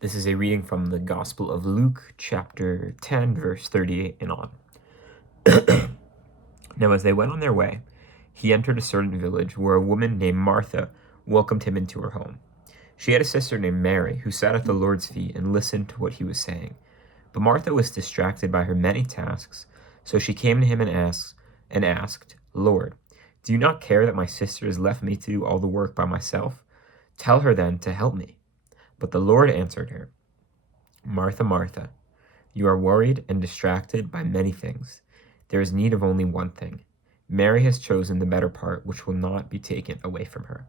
This is a reading from the Gospel of Luke, chapter 10, verse 38 and on. Now, as they went on their way, he entered a certain village where a woman named Martha welcomed him into her home. She had a sister named Mary who sat at the Lord's feet and listened to what he was saying. But Martha was distracted by her many tasks, so she came to him and asked, "Lord, do you not care that my sister has left me to do all the work by myself? Tell her then to help me." But the Lord answered her, "Martha, Martha, you are worried and distracted by many things. There is need of only one thing. Mary has chosen the better part, which will not be taken away from her."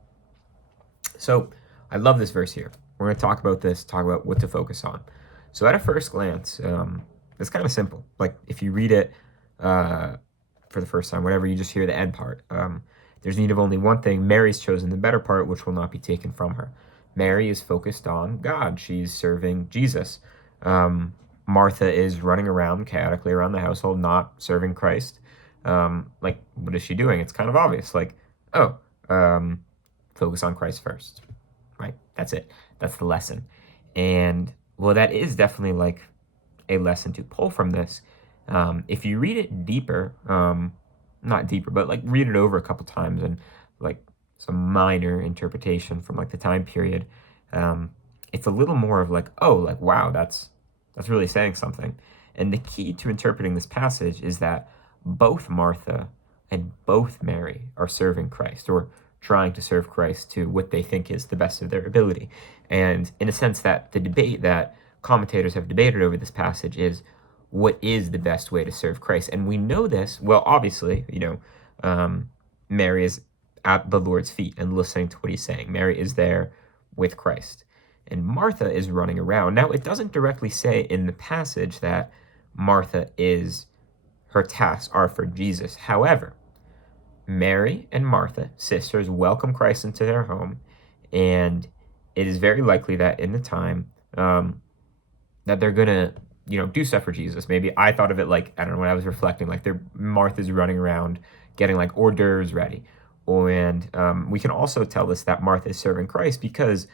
So I love this verse here. We're going to talk about what to focus on. So at a first glance, it's kind of simple. Like if you read it for the first time, whatever, you just hear the end part. There's need of only one thing. Mary's chosen the better part, which will not be taken from her. Mary is focused on God. She's serving Jesus. Martha is running around chaotically around the household, not serving Christ. Like, what is she doing? It's kind of obvious. Like, focus on Christ first, right? That's it. That's the lesson. And, well, that is definitely, like, a lesson to pull from this. If you read it deeper, not deeper, but, like, read it over a couple times and, like, some minor interpretation from, like, the time period, it's a little more of, like, oh, like, wow, that's really saying something. And the key to interpreting this passage is that both Martha and both Mary are serving Christ, or trying to serve Christ to what they think is the best of their ability. And in a sense, that the debate that commentators have debated over this passage is, what is the best way to serve Christ? And we know this, well, obviously, Mary is at the Lord's feet and listening to what he's saying. Mary is there with Christ. And Martha is running around. Now, it doesn't directly say in the passage that her tasks are for Jesus. However, Mary and Martha, sisters, welcome Christ into their home, and it is very likely that in the time that they're gonna, do stuff for Jesus. Maybe I thought of it like, I don't know, when I was reflecting, like Martha's running around getting like hors d'oeuvres ready. And we can also tell this that Martha is serving Christ because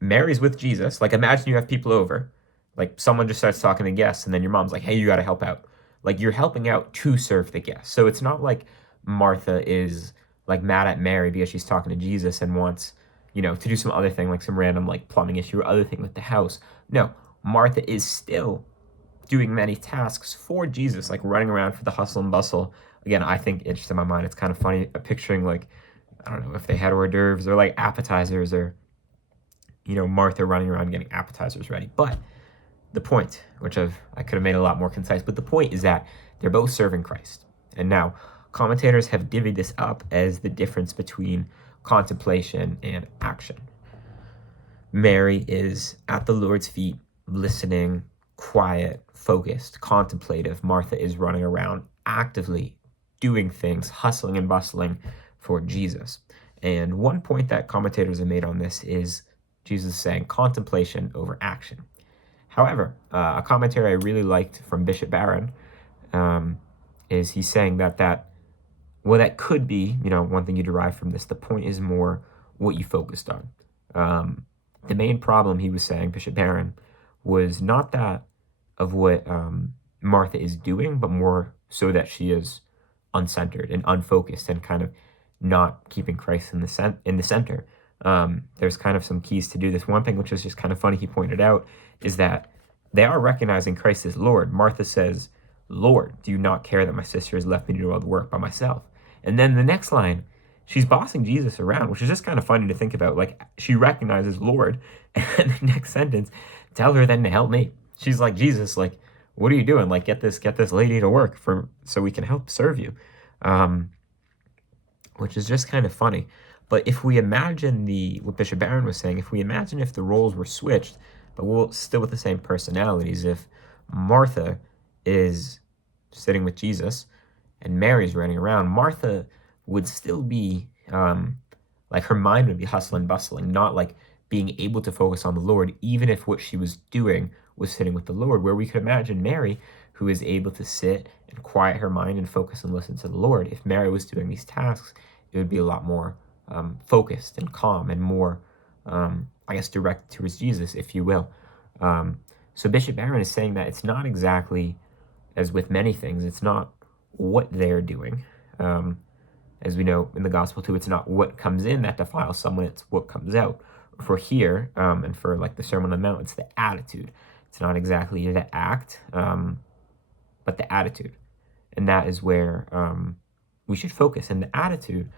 Mary's with Jesus. Like, imagine you have people over, like someone just starts talking to guests, and then your mom's like, "Hey, you got to help out." Like, you're helping out to serve the guests. So it's not like Martha is like mad at Mary because she's talking to Jesus and wants, to do some other thing, like some random like plumbing issue or other thing with the house. No, Martha is still doing many tasks for Jesus, like running around for the hustle and bustle. Again, I think it's just in my mind, it's kind of funny picturing, like, I don't know if they had hors d'oeuvres or like appetizers, or Martha running around getting appetizers ready. But the point, which I could have made a lot more concise, but the point is that they're both serving Christ. And now commentators have divvied this up as the difference between contemplation and action. Mary is at the Lord's feet, listening, quiet, focused, contemplative. Martha is running around actively doing things, hustling and bustling for Jesus. And one point that commentators have made on this is Jesus saying contemplation over action. However, a commentary I really liked from Bishop Barron is he's saying that could be, one thing you derive from this. The point is more what you focused on. The main problem, he was saying, Bishop Barron, was not that of what Martha is doing, but more so that she is uncentered and unfocused and kind of not keeping Christ in the center. There's kind of some keys to do this. One thing which is just kind of funny he pointed out is that they are recognizing Christ as Lord. Martha says, "Lord, do you not care that my sister has left me to do all the work by myself?" And then the next line, she's bossing Jesus around, which is just kind of funny to think about. Like, she recognizes Lord, and the next sentence, "Tell her then to help me." She's like, "Jesus, like, what are you doing? Like, get this lady to work so we can help serve you," which is just kind of funny. But if we imagine what Bishop Barron was saying, if we imagine if the roles were switched, but still with the same personalities, if Martha is sitting with Jesus and Mary's running around, Martha would still be, like, her mind would be hustling, bustling, not like being able to focus on the Lord, even if what she was doing was sitting with the Lord, where we could imagine Mary, who is able to sit and quiet her mind and focus and listen to the Lord. If Mary was doing these tasks, it would be a lot more focused and calm and more, directed towards Jesus, if you will. So Bishop Barron is saying that it's not exactly, as with many things, it's not what they're doing. As we know in the gospel too, it's not what comes in that defiles someone, it's what comes out. For here, and for like the Sermon on the Mount, it's the attitude. It's not exactly the act, but the attitude. And that is where we should focus. And the attitude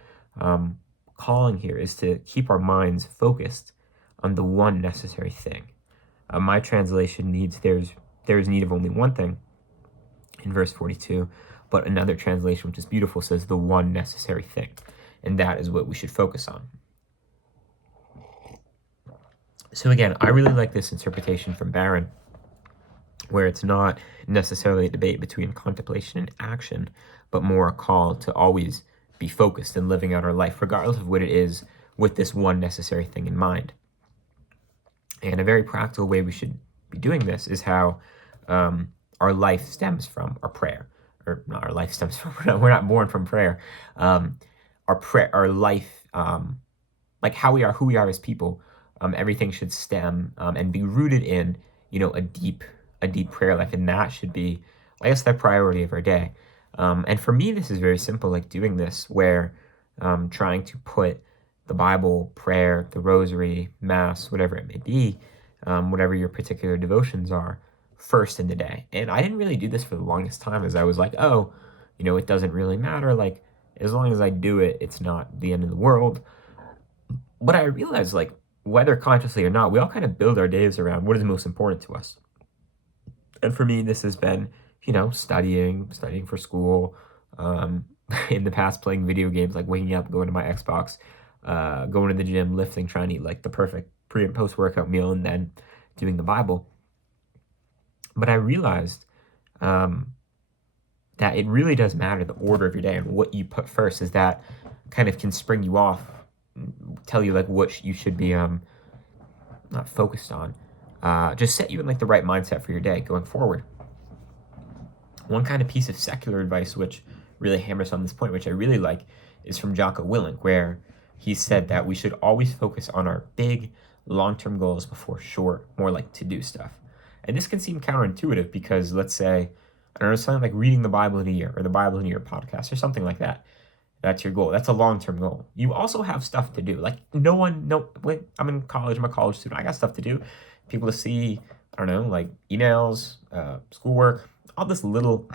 calling here is to keep our minds focused on the one necessary thing. My translation needs there's need of only one thing in verse 42, but another translation, which is beautiful, says the one necessary thing. And that is what we should focus on. So again, I really like this interpretation from Barron, where it's not necessarily a debate between contemplation and action, but more a call to always be focused and living out our life, regardless of what it is, with this one necessary thing in mind. And a very practical way we should be doing this is how our life stems from our prayer. Or not our life stems from, we're not born from prayer. Our life, like how we are, who we are as people, everything should stem and be rooted in, a deep prayer life. And that should be, I guess, the priority of our day. And for me, this is very simple, like doing this, where trying to put the Bible, prayer, the rosary, mass, whatever it may be, whatever your particular devotions are, first in the day. And I didn't really do this for the longest time, as I was like, oh, it doesn't really matter. Like, as long as I do it, it's not the end of the world. But I realized, like, whether consciously or not, we all kind of build our days around what is most important to us. And for me, this has been, studying for school, in the past playing video games, like waking up, going to my Xbox, going to the gym, lifting, trying to eat like the perfect pre and post workout meal, and then doing the Bible. But I realized that it really does matter the order of your day and what you put first, is that kind of can spring you off, tell you like what you should be not focused on, just set you in like the right mindset for your day going forward. One kind of piece of secular advice which really hammers on this point, which I really like, is from Jocko Willink, where he said that we should always focus on our big long-term goals before short, more like to-do stuff. And this can seem counterintuitive because, let's say, I don't know, something like reading the Bible in a year, or the Bible in a year podcast, or something like that. That's your goal. That's a long-term goal. You also have stuff to do. Like, I'm in college, I'm a college student, I got stuff to do. People to see, I don't know, like emails, schoolwork, all this little,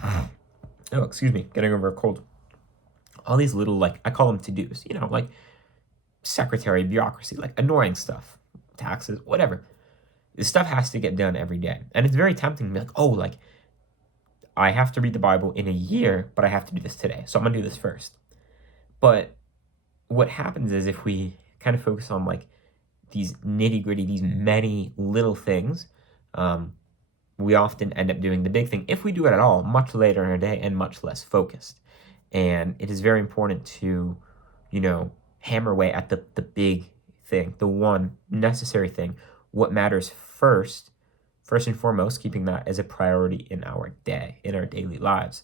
getting over a cold. All these little, like, I call them to-dos, like secretary, bureaucracy, like annoying stuff, taxes, whatever. This stuff has to get done every day. And it's very tempting to be like, oh, like, I have to read the Bible in a year, but I have to do this today. So I'm going to do this first. But what happens is, if we kind of focus on like these nitty-gritty, these many little things, we often end up doing the big thing, if we do it at all, much later in our day and much less focused. And it is very important to, hammer away at the big thing, the one necessary thing, what matters first and foremost, keeping that as a priority in our day, in our daily lives.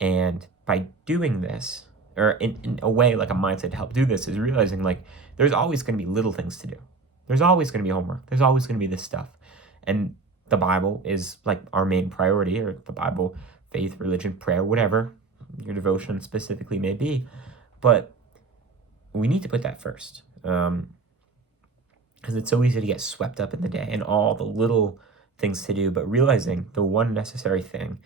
And by doing this, or in a way, like a mindset to help do this, is realizing like there's always going to be little things to do. There's always going to be homework. There's always going to be this stuff. And the Bible is like our main priority, or the Bible, faith, religion, prayer, whatever your devotion specifically may be. But we need to put that first. Because it's so easy to get swept up in the day and all the little things to do, but realizing the one necessary thing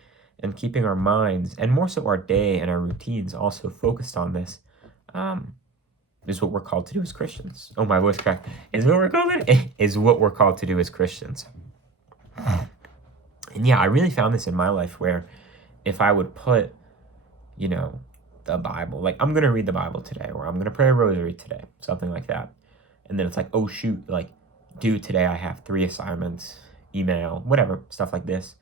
and keeping our minds, and more so our day and our routines, also focused on this, is what we're called to do as Christians. Oh, my voice cracked. Is what we're called to do as Christians. And yeah, I really found this in my life, where if I would put, the Bible, like, I'm going to read the Bible today, or I'm going to pray a rosary today, something like that. And then it's like, oh shoot, like, dude, today I have 3 assignments, email, whatever, stuff like this.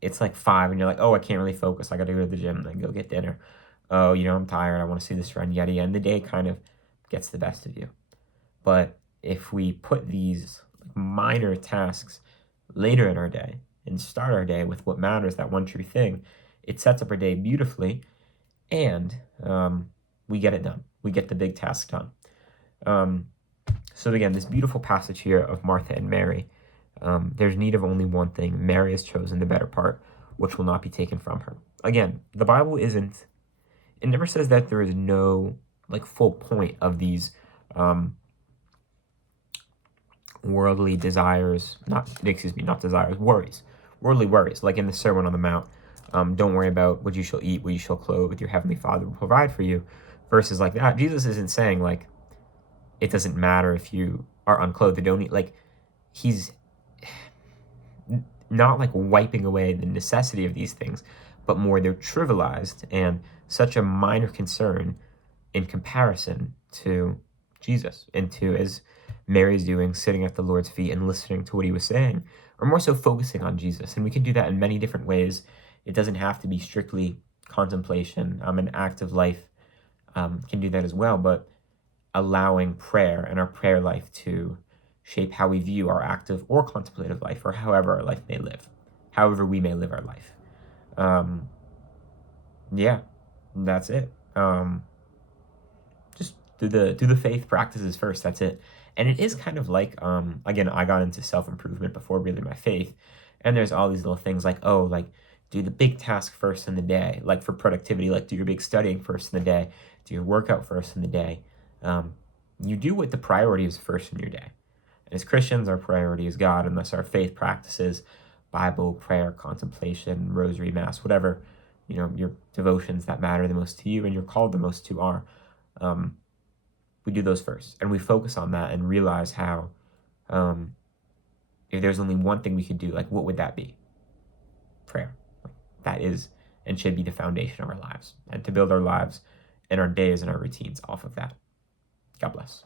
It's like 5, and you're like, oh, I can't really focus. I got to go to the gym and then go get dinner. Oh, I'm tired. I want to see this friend, yada, yada. And the day kind of gets the best of you. But if we put these minor tasks later in our day and start our day with what matters, that one true thing, it sets up our day beautifully, and we get it done. We get the big task done. So again, this beautiful passage here of Martha and Mary, There's need of only one thing. Mary has chosen the better part, which will not be taken from her. Again, the Bible isn't, it never says that there is no like full point of these worldly desires, not desires, worries, worldly worries, like in the Sermon on the Mount. Don't worry about what you shall eat, what you shall clothe, your heavenly Father will provide for you. Verses like that. Jesus isn't saying like it doesn't matter if you are unclothed or don't eat. Like he's not like wiping away the necessity of these things, but more they're trivialized and such a minor concern in comparison to Jesus and to, as Mary's doing, sitting at the Lord's feet and listening to what he was saying, or more so focusing on Jesus. And we can do that in many different ways. It doesn't have to be strictly contemplation. An active life can do that as well, but allowing prayer and our prayer life to shape how we view our active or contemplative life, or however our life may live, however we may live our life. Yeah, that's it. Just do the faith practices first. That's it. And it is kind of like, again, I got into self-improvement before really my faith, and there's all these little things like, oh, like do the big task first in the day, like for productivity, like do your big studying first in the day, do your workout first in the day. You do what the priority is first in your day. And as Christians, our priority is God, unless our faith practices, Bible, prayer, contemplation, rosary, mass, whatever, your devotions that matter the most to you and you're called the most to are. We do those first, and we focus on that and realize how, if there's only one thing we could do, like what would that be? Prayer. That is and should be the foundation of our lives, and to build our lives and our days and our routines off of that. God bless.